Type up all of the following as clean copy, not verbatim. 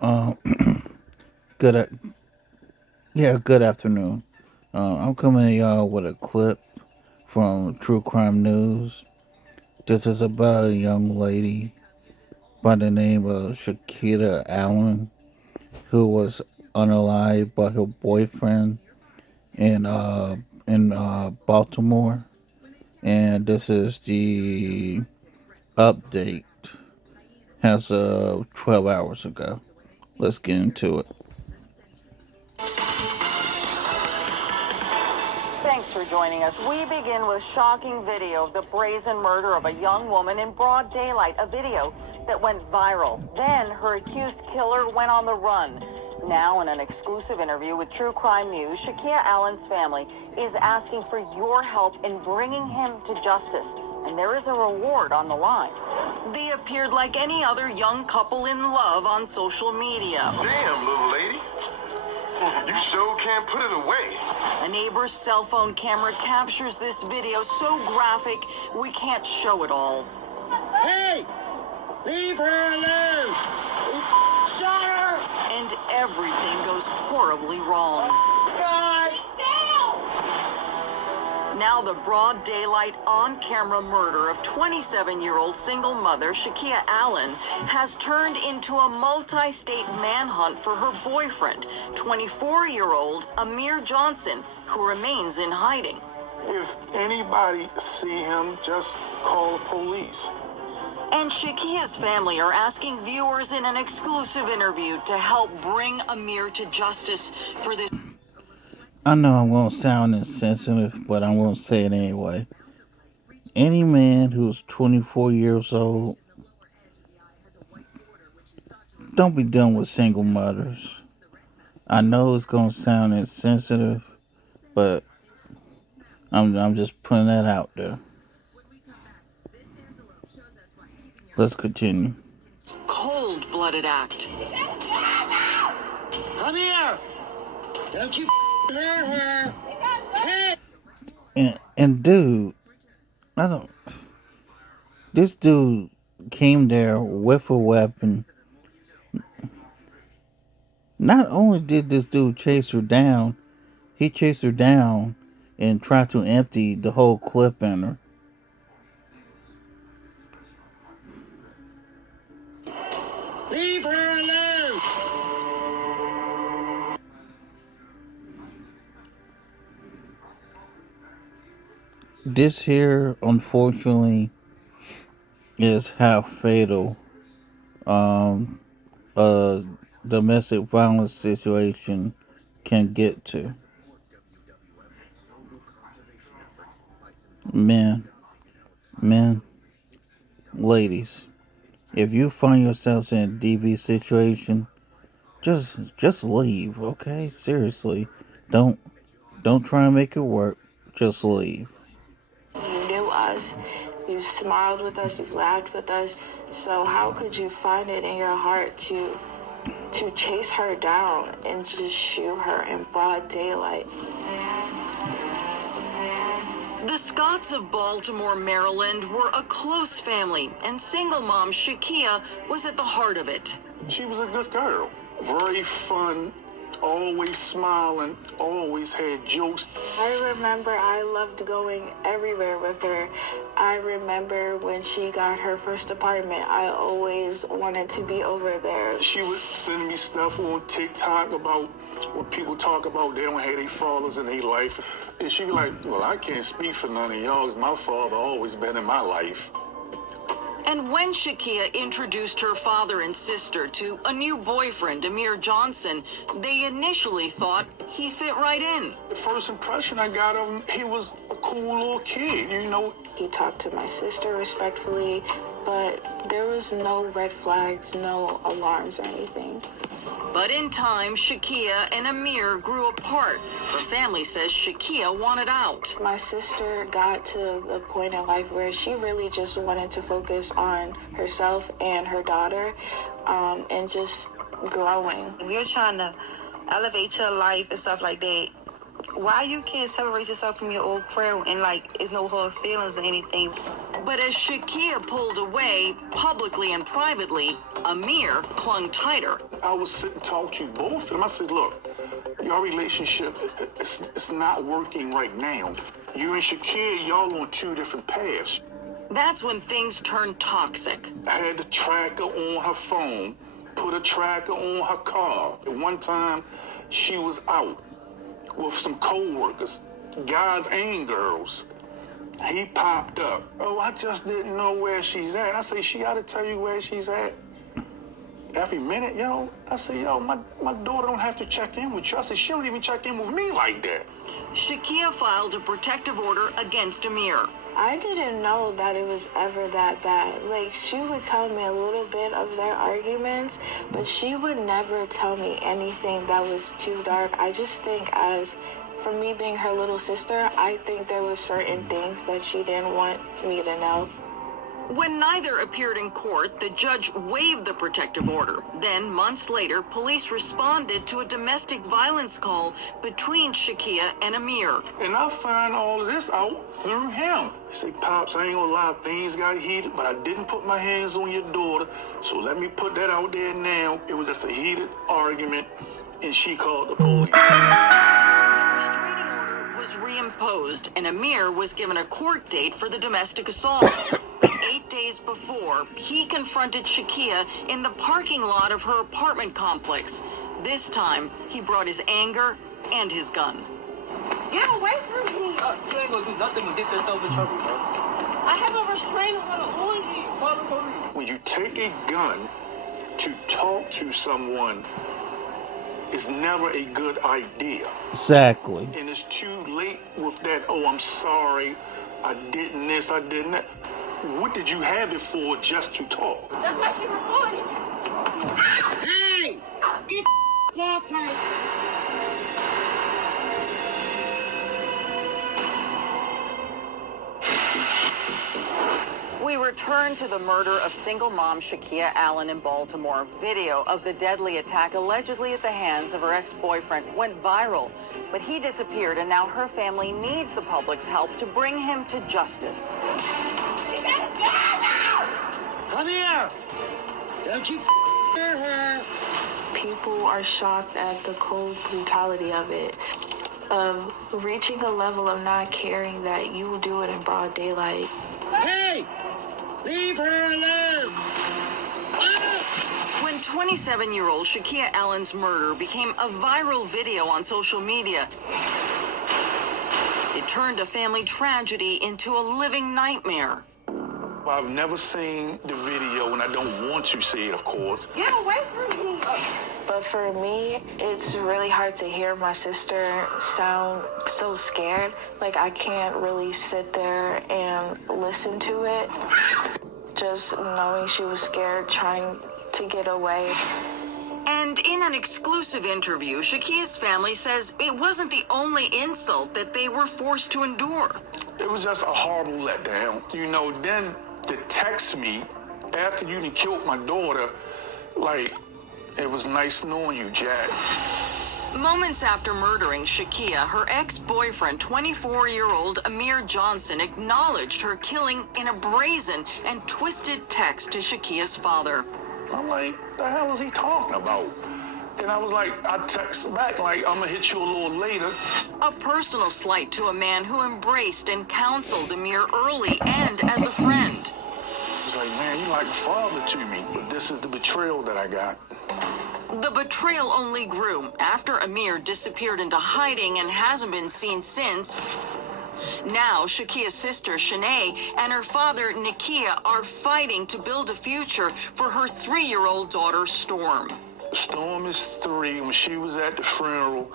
Uh, good, good afternoon. I'm coming to y'all with a clip from True Crime News. This is about a young lady by the name of Shakeia Allen who was unalived by her boyfriend in Baltimore, and this is the update as of 12 hours ago. Let's get into it. Thanks for joining us. We begin with shocking video of the brazen murder of a young woman in broad daylight, a video that went viral. Then her accused killer went on the run. Now, in an exclusive interview with True Crime News, Shakeia Allen's family is asking for your help in bringing him to justice, and there is a reward on the line. They appeared like any other young couple in love on social media. Damn, little lady. You sure can't put it away. A neighbor's cell phone camera captures this video so graphic we can't show it all. Hey! Leave her alone! Shut her! And everything goes horribly wrong. God! Now the broad daylight on-camera murder of 27-year-old single mother Shakeia Allen has turned into a multi-state manhunt for her boyfriend, 24-year-old Amir Johnson, who remains in hiding. If anybody see him, just call the police. And Shakeia's family are asking viewers in an exclusive interview to help bring Amir to justice for this. I know I'm going to sound insensitive, but I'm going to say it anyway. Any man who's 24 years old, don't be dealing with single mothers. I know it's going to sound insensitive, but I'm just putting that out there. Let's continue. Cold-blooded act. Come here! Don't you hurt her! Hey! And dude, I don't. This dude came there with a weapon. Not only did this dude chase her down, he chased her down and tried to empty the whole clip in her. Leave her alone! This here, unfortunately, is how fatal a domestic violence situation can get to. Men, men, ladies, if you find yourselves in a DV situation, just leave, okay? Seriously, don't don't try and make it work. Just leave. You knew us, you smiled with us, you've laughed with us. So how could you find it in your heart to chase her down and just shoot her in broad daylight? The Scotts of Baltimore, Maryland were a close family, and single mom Shakeia was at the heart of it. She was a good girl. Very fun, always smiling, always had jokes. I remember I loved going everywhere with her. I remember when she got her first apartment, I always wanted to be over there. She would send me stuff on TikTok about what people talk about, they don't have their fathers in their life. And she'd be like, well, I can't speak for none of y'all because my father always been in my life. And when Shakeia introduced her father and sister to a new boyfriend, Amir Johnson, they initially thought he fit right in. The first impression I got of him, he was a cool little kid, you know. He talked to my sister respectfully, but there was no red flags, no alarms or anything. But in time, Shakeia and Amir grew apart. Her family says Shakeia wanted out. My sister got to the point in life where she really just wanted to focus on herself and her daughter, and just growing. If you're trying to elevate your life and stuff like that, why you can't separate yourself from your old crew and like it's no hard feelings or anything? But as Shakeia pulled away, publicly and privately, Amir clung tighter. I was sitting talking to both of them. I said, look, your relationship, it's not working right now. You and Shakeia, y'all on two different paths. That's when things turned toxic. I had the tracker on her phone, put a tracker on her car. At one time, she was out with some co-workers, guys and girls. He popped up. Oh, I just didn't know where she's at. I say, she ought to tell you where she's at every minute, yo. I say, yo, my daughter don't have to check in with you. I say, she don't even check in with me like that. Shakeia filed a protective order against Amir. I didn't know that it was ever that bad. Like, she would tell me a little bit of their arguments, but she would never tell me anything that was too dark. I just think for me being her little sister, I think there was certain things that she didn't want me to know. When neither appeared in court, the judge waived the protective order. Then, months later, police responded to a domestic violence call between Shakeia and Amir. And I find all of this out through him. He said, Pops, I ain't gonna lie, things got heated, but I didn't put my hands on your daughter, so let me put that out there now. It was just a heated argument, and she called the police. The restraining order was reimposed, and Amir was given a court date for the domestic assault. 8 days before, he confronted Shakeia in the parking lot of her apartment complex. This time, he brought his anger and his gun. Get away from me! You ain't gonna do nothing but get yourself in trouble, bro. I have a restraining order on you. Call the police. When you take a gun to talk to someone, it's never a good idea. Exactly. And it's too late with that, oh, I'm sorry, I didn't this, I didn't that. What did you have it for just to talk? That's why she recorded. Hey! Get the off her! We return to the murder of single mom Shakeia Allen in Baltimore. Video of the deadly attack allegedly at the hands of her ex-boyfriend went viral, but he disappeared, and now her family needs the public's help to bring him to justice. Come here! Don't you hurt her! People are shocked at the cold brutality of it, of reaching a level of not caring that you will do it in broad daylight. Hey! Leave her alone! When 27-year-old Shakeia Allen's murder became a viral video on social media, it turned a family tragedy into a living nightmare. I've never seen the video, and I don't want to see it, of course. Get away from me! But for me, it's really hard to hear my sister sound so scared. Like, I can't really sit there and listen to it. Just knowing she was scared, trying to get away. And in an exclusive interview, Shakeia's family says it wasn't the only insult that they were forced to endure. It was just a horrible letdown. You know, then to text me after you done killed my daughter, like, it was nice knowing you, Jack. Moments after murdering Shakeia, her ex-boyfriend, 24-year-old Amir Johnson, acknowledged her killing in a brazen and twisted text to Shakeia's father. I'm like, the hell is he talking about? And I was like, I text back like, I'm gonna hit you a little later. A personal slight to a man who embraced and counseled Amir early and as a friend. I was like, man, you like a father to me, but this is the betrayal that I got. The betrayal only grew after Amir disappeared into hiding and hasn't been seen since. Now, Shakeia's sister, Shanae, and her father, Nakia, are fighting to build a future for her 3-year-old daughter, Storm. Storm is 3. When she was at the funeral,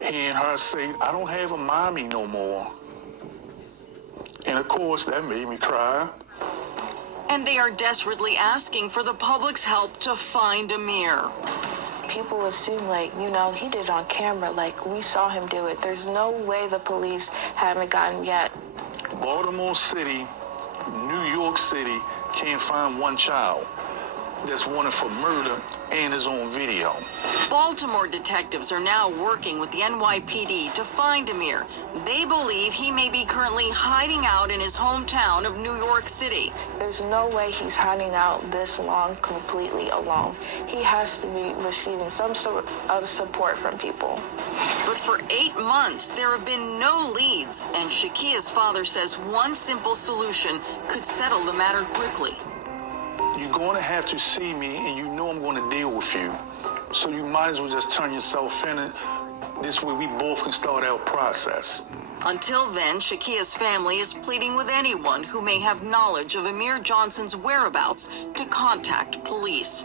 hearing her say, I don't have a mommy no more. And of course, that made me cry. And they are desperately asking for the public's help to find Amir. People assume, like, you know, he did it on camera, like, we saw him do it. There's no way the police haven't gotten yet. Baltimore City, New York City can't find one child. that's wanted for murder and is on video. Baltimore detectives are now working with the NYPD to find Amir. They believe he may be currently hiding out in his hometown of New York City. There's no way he's hiding out this long completely alone. He has to be receiving some sort of support from people. But for 8 months, there have been no leads, and Shakeia's father says one simple solution could settle the matter quickly. You're going to have to see me, and you know I'm going to deal with you. So you might as well just turn yourself in, and this way we both can start our process. Until then, Shakeia's family is pleading with anyone who may have knowledge of Amir Johnson's whereabouts to contact police.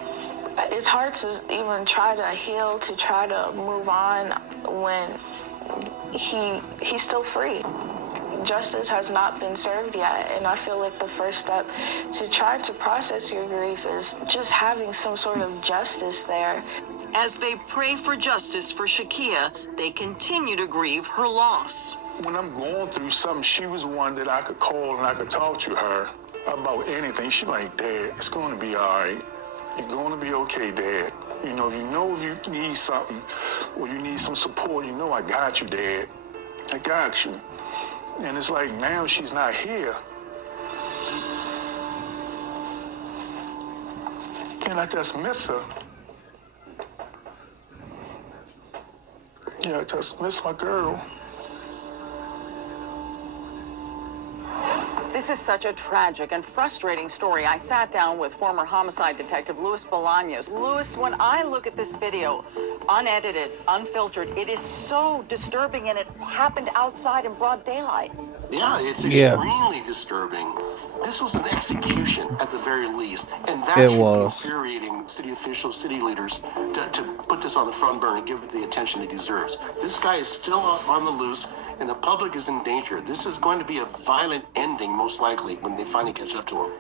It's hard to even try to heal, to try to move on when he's still free. Justice has not been served yet, and I feel like the first step to try to process your grief is just having some sort of justice there. As they pray for justice for Shakeia, they continue to grieve her loss. When I'm going through something, she was one that I could call and I could talk to her about anything. She's like, Dad, it's going to be all right. You're going to be okay, Dad. You know if you need something or you need some support, you know I got you, Dad. I got you. And it's like now she's not here. And I just miss her. Yeah, I just miss my girl. This is such a tragic and frustrating story. I sat down with former homicide detective Luis Bolaños. Luis, when I look at this video, unedited, unfiltered, it is so disturbing, and it happened outside in broad daylight. Yeah, it's extremely disturbing. This was an execution at the very least, and that should be infuriating city officials, city leaders to put this on the front burner and give it the attention it deserves. This guy is still on the loose, and the public is in danger. This is going to be a violent ending, most likely, when they finally catch up to him.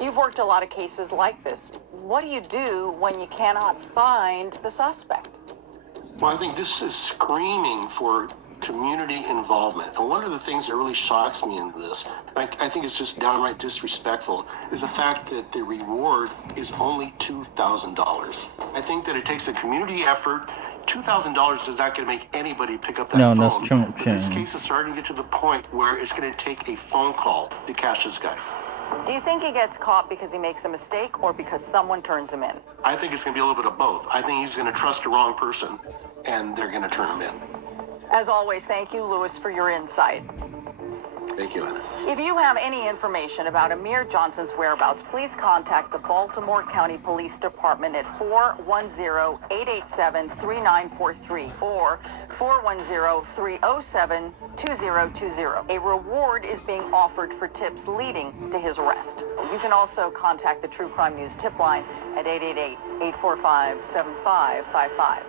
You've worked a lot of cases like this. What do you do when you cannot find the suspect? Well, I think this is screaming for community involvement. And one of the things that really shocks me in this, I think it's just downright disrespectful, is the fact that the reward is only $2,000. I think that it takes a community effort. $2,000 is not going to make anybody pick up that phone. No, that's chump But this case is starting to get to the point where it's going to take a phone call to catch this guy. Do you think he gets caught because he makes a mistake or because someone turns him in? I think it's going to be a little bit of both. I think he's going to trust the wrong person, and they're going to turn him in. As always, thank you, Luis, for your insight. Thank you, Anna. If you have any information about Amir Johnson's whereabouts, please contact the Baltimore County Police Department at 410-887-3943 or 410-307-2020. A reward is being offered for tips leading to his arrest. You can also contact the True Crime News tip line at 888-845-7555.